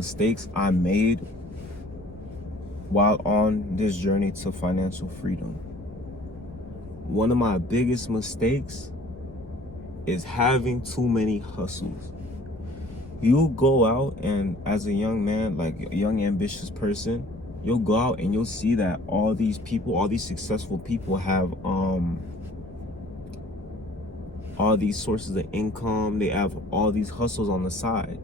mistakes I made while on this journey to financial freedom. One of my biggest mistakes is having too many hustles. You go out and as a young man, like a young ambitious person, you'll go out and you'll see that all these people, all these successful people have all these sources of income. They have all these hustles on the side,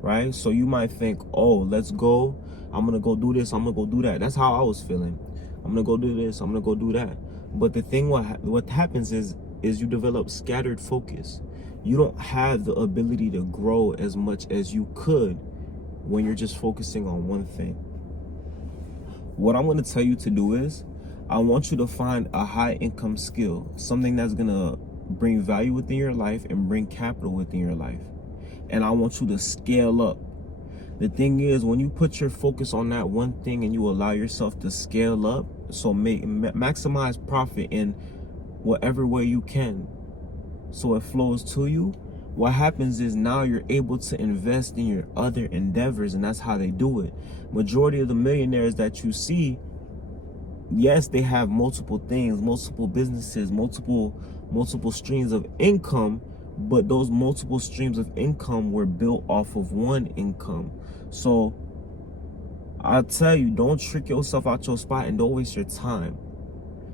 right? So you might think, oh, let's go, I'm gonna go do this, I'm gonna go do that. That's how I was feeling. I'm gonna go do this, I'm gonna go do that. But the thing, what happens is you develop scattered focus. You don't have the ability to grow as much as you could when you're just focusing on one thing. What I'm going to tell you to do is, I want you to find a high income skill, something that's going to bring value within your life and bring capital within your life. And I want you to scale up. The thing is, when you put your focus on that one thing and you allow yourself to scale up, so maximize profit in whatever way you can, so it flows to you, what happens is now you're able to invest in your other endeavors, and that's how they do it. Majority of the millionaires that you see, yes, they have multiple things, multiple businesses, multiple streams of income, but those multiple streams of income were built off of one income. So I'll tell you, don't trick yourself out your spot and don't waste your time,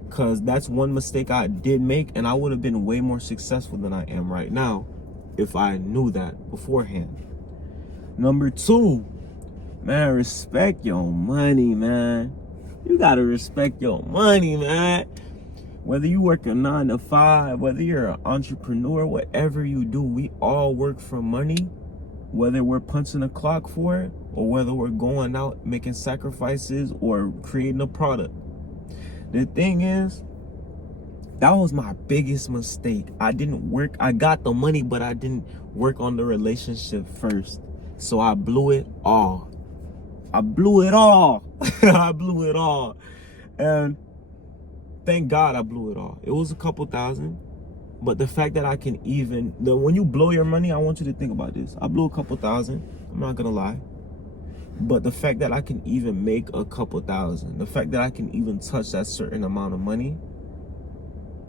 because that's one mistake I did make, and I would have been way more successful than I am right now if I knew that beforehand. Number two, man, respect your money, man. You gotta respect your money, man. Whether you work a 9 to 5, whether you're an entrepreneur, whatever you do, we all work for money. Whether we're punching a clock for it, or whether we're going out making sacrifices or creating a product. The thing is, that was my biggest mistake. I got the money, but I didn't work on the relationship first. So I blew it all. I blew it all. And thank God I blew it all. It was a couple thousand. But the fact that I can when you blow your money, I want you to think about this. I blew a couple thousand. I'm not gonna lie. But the fact that I can even make a couple thousand, the fact that I can even touch that certain amount of money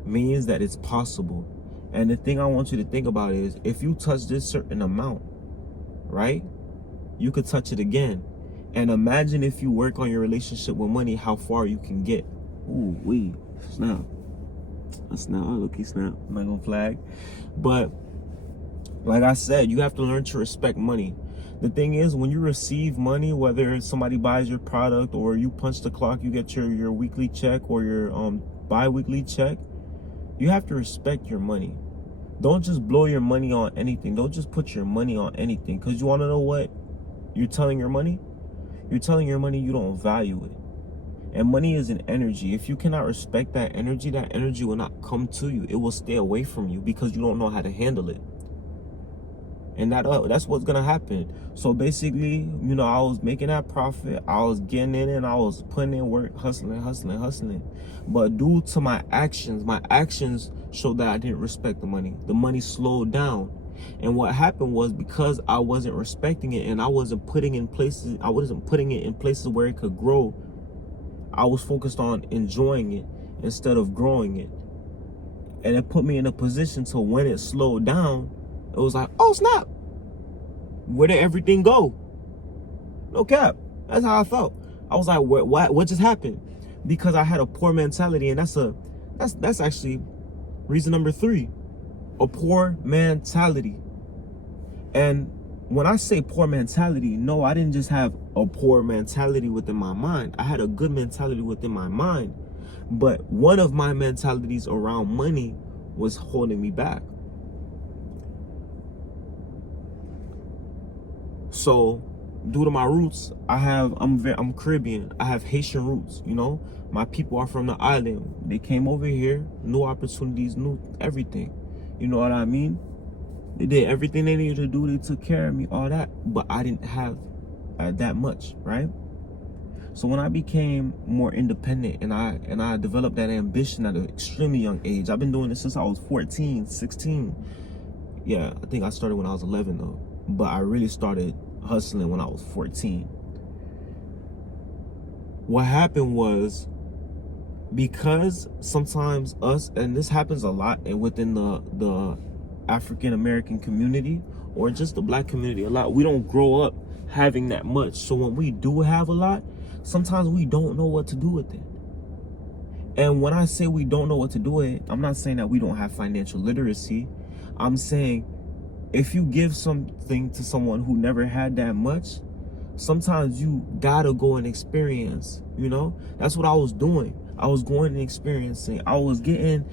means that it's possible. And the thing I want you to think about is, if you touch this certain amount, right, you could touch it again. And imagine if you work on your relationship with money, how far you can get. Ooh, snap. I look-key snap. I'm not gonna flag. But like I said, you have to learn to respect money. The thing is, when you receive money, whether somebody buys your product or you punch the clock, you get your weekly check or your bi-weekly check, you have to respect your money. Don't just blow your money on anything. Don't just put your money on anything. Because you want to know what you're telling your money? You're telling your money you don't value it. And money is an energy. If you cannot respect that energy will not come to you. It will stay away from you because you don't know how to handle it. And that's what's going to happen. So basically, I was making that profit. I was getting in and I was putting in work, hustling. But due to my actions showed that I didn't respect the money. The money slowed down. And what happened was, because I wasn't respecting it and I wasn't putting it in places where it could grow, I was focused on enjoying it instead of growing it. And it put me in a position to, when it slowed down, it was like, oh snap, where did everything go? No cap. That's how I felt. I was like, what just happened? Because I had a poor mentality, and that's actually reason number 3. A poor mentality. And when I say poor mentality, no, I didn't just have a poor mentality within my mind. I had a good mentality within my mind. But one of my mentalities around money was holding me back. So, due to my roots, I'm Caribbean. I have Haitian roots, My people are from the island. They came over here, new opportunities, new everything. You know what I mean? They did everything they needed to do. They took care of me, all that. But I didn't have that much, right? So when I became more independent and I developed that ambition at an extremely young age, I've been doing this since I was 14, 16. Yeah, I think I started when I was 11 though. But I really started hustling when I was 14. What happened was, because sometimes us, and this happens a lot and within the African American community or just the black community a lot, we don't grow up having that much. So when we do have a lot, sometimes we don't know what to do with it. And when I say we don't know what to do with it, I'm not saying that we don't have financial literacy. I'm saying if you give something to someone who never had that much, sometimes you gotta go and experience, you know? That's what I was doing. I was going and experiencing. I was getting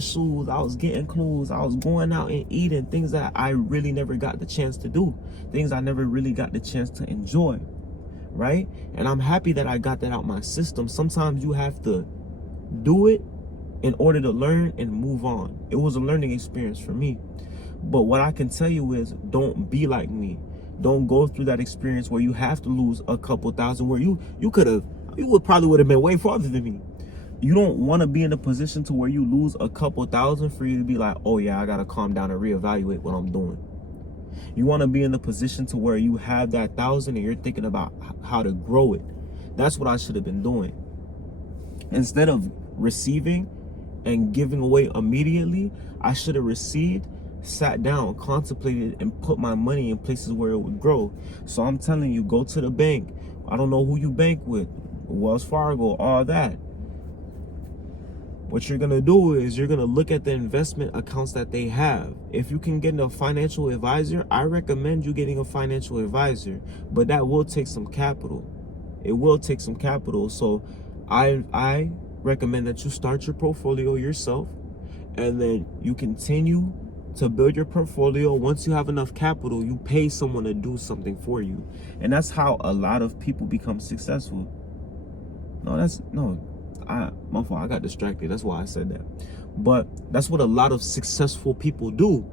shoes, I was getting clothes, I was going out and eating things that I really never got the chance to do, things I never really got the chance to enjoy, right? And I'm happy that I got that out my system. Sometimes you have to do it in order to learn and move on. It was a learning experience for me. But what I can tell you is, don't be like me. Don't go through that experience where you have to lose a couple thousand, where you probably would have been way farther than me. You don't want to be in a position to where you lose a couple thousand for you to be like, oh yeah, I got to calm down and reevaluate what I'm doing. You want to be in the position to where you have that 1,000 and you're thinking about how to grow it. That's what I should have been doing. Instead of receiving and giving away immediately, I should have received, sat down, contemplated, and put my money in places where it would grow. So I'm telling you, go to the bank. I don't know who you bank with, Wells Fargo, all that. What you're gonna do is you're gonna look at the investment accounts that they have. If you can get a financial advisor, I recommend you getting a financial advisor, but that will take some capital. It will take some capital. So I recommend that you start your portfolio yourself, and then you continue to build your portfolio. Once you have enough capital, you pay someone to do something for you. And that's how a lot of people become successful. My fault, I got distracted. That's why I said that. But that's what a lot of successful people do.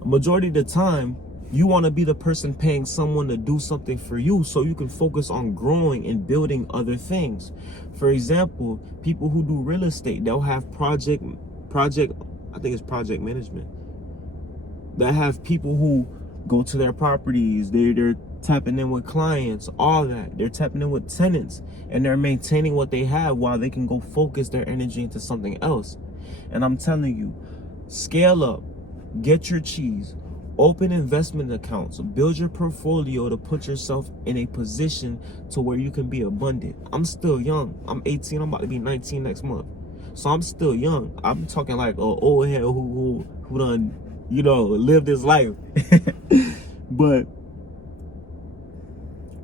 A majority of the time, you want to be the person paying someone to do something for you so you can focus on growing and building other things. For example, people who do real estate, they'll have project, I think it's project management. That have people who go to their properties, they're tapping in with clients, all that. They're tapping in with tenants, and they're maintaining what they have while they can go focus their energy into something else. And I'm telling you, scale up, get your cheese, open investment accounts, build your portfolio to put yourself in a position to where you can be abundant. I'm still young. I'm 18. I'm about to be 19 next month. So I'm still young. I'm talking like an old head who done, lived his life. But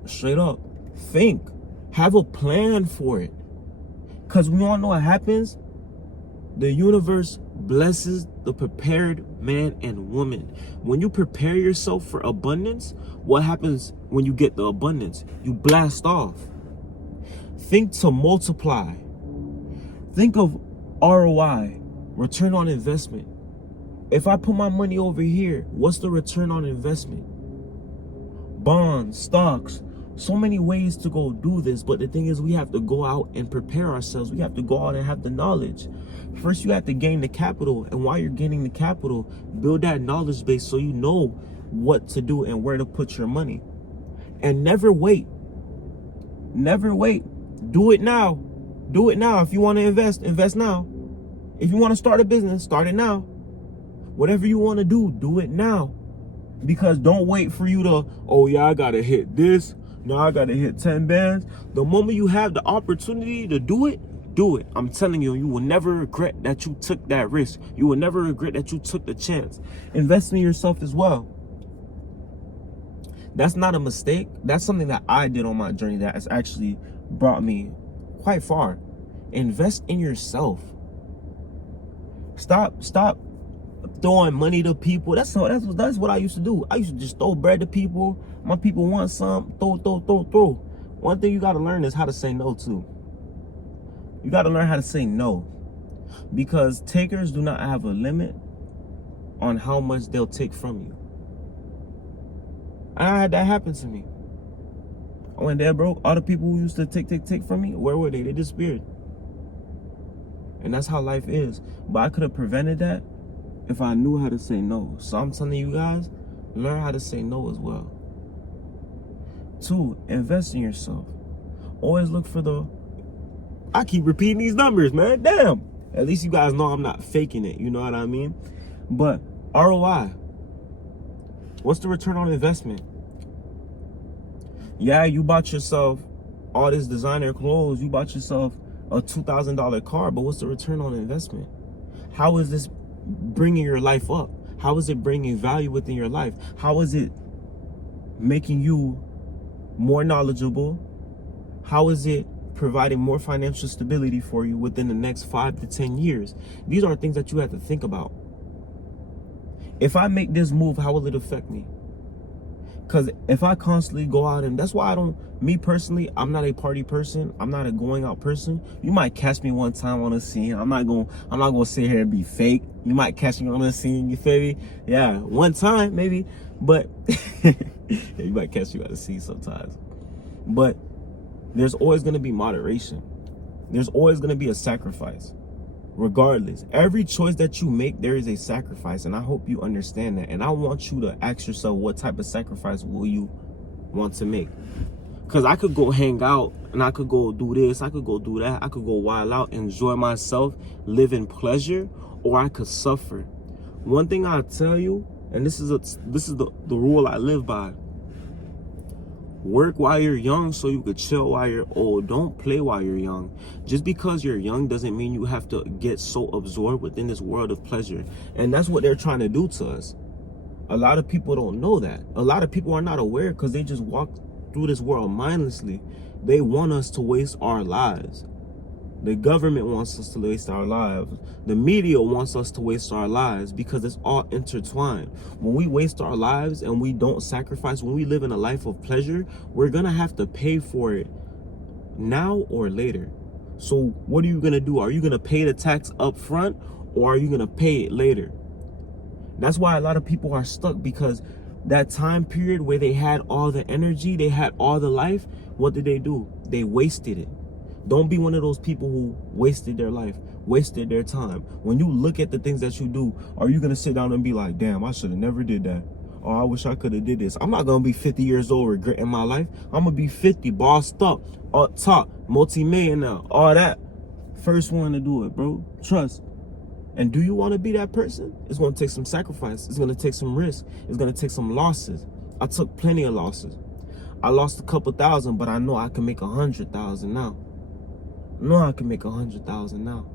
straight up, think, have a plan for it. Because we all know what happens. The universe blesses the prepared man and woman. When you prepare yourself for abundance, what happens when you get the abundance? You blast off. Think to multiply. Think of ROI, return on investment. If I put my money over here, what's the return on investment? Bonds, stocks, so many ways to go do this. But the thing is, we have to go out and prepare ourselves. We have to go out and have the knowledge. First, you have to gain the capital. And while you're gaining the capital, build that knowledge base so you know what to do and where to put your money. And never wait. Never wait. Do it now. Do it now. If you want to invest, invest now. If you want to start a business, start it now. Whatever you want to do it now. Because don't wait for you to, oh yeah, I got to hit this. No, I got to hit 10 bands. The moment you have the opportunity to do it, do it. I'm telling you, you will never regret that you took that risk. You will never regret that you took the chance. Invest in yourself as well. That's not a mistake. That's something that I did on my journey that has actually brought me quite far. Invest in yourself. Stop throwing money to people. That's what I used to do. I used to just throw bread to people. My people want some, throw. One thing you got to learn is how to say no too. You got to learn how to say no, because takers do not have a limit on how much they'll take from you. I had that happen to me. I went there, bro. All the people who used to take from me, where were they? They disappeared. And that's how life is. But I could have prevented that if I knew how to say no. So I'm telling you guys, learn how to say no as well. 2, invest in yourself. Always look for the, I keep repeating these numbers, man. Damn. At least you guys know I'm not faking it. You know what I mean? But ROI. What's the return on investment? Yeah, you bought yourself all this designer clothes. You bought yourself a $2,000 car. But what's the return on investment? How is this bringing your life up? How is it bringing value within your life? How is it making you more knowledgeable? How is it providing more financial stability for you within the next 5 to 10 years? These are things that you have to think about. If I make this move, how will it affect me? Because if I constantly go out, and that's why I don't, me personally, I'm not a party person. I'm not a going out person. You might catch me one time on a scene. I'm not gonna sit here and be fake. You might catch me on a scene, you feel me? Yeah, one time maybe, but you might catch me on a scene sometimes. But there's always gonna be moderation. There's always gonna be a sacrifice. Regardless, every choice that you make, there is a sacrifice, and I hope you understand that. And I want you to ask yourself, what type of sacrifice will you want to make? Because I could go hang out, and I could go do this, I could go do that, I could go wild out, enjoy myself, live in pleasure, or I could suffer. One thing I'll tell you, and this is the rule I live by: work while you're young so you could chill while you're old. Don't play while you're young. Just because you're young doesn't mean you have to get so absorbed within this world of pleasure. And that's what they're trying to do to us. A lot of people don't know that. A lot of people are not aware because they just walk through this world mindlessly. They want us to waste our lives. The government wants us to waste our lives. The media wants us to waste our lives because it's all intertwined. When we waste our lives and we don't sacrifice, when we live in a life of pleasure, we're going to have to pay for it now or later. So what are you going to do? Are you going to pay the tax up front, or are you going to pay it later? That's why a lot of people are stuck, because that time period where they had all the energy, they had all the life, what did they do? They wasted it. Don't be one of those people who wasted their life, wasted their time. When you look at the things that you do, are you going to sit down and be like, damn, I should have never did that? Or I wish I could have did this. I'm not going to be 50 years old regretting my life. I'm going to be 50, bossed up top, multi-millionaire, all that. First one to do it, bro. Trust. And do you want to be that person? It's going to take some sacrifice. It's going to take some risk. It's going to take some losses. I took plenty of losses. I lost a couple thousand, but I know I can make 100,000 now. I can make 100,000 now.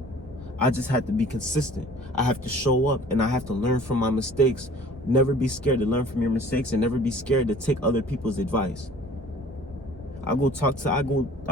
I just have to be consistent. I have to show up, and I have to learn from my mistakes. Never be scared to learn from your mistakes, and never be scared to take other people's advice.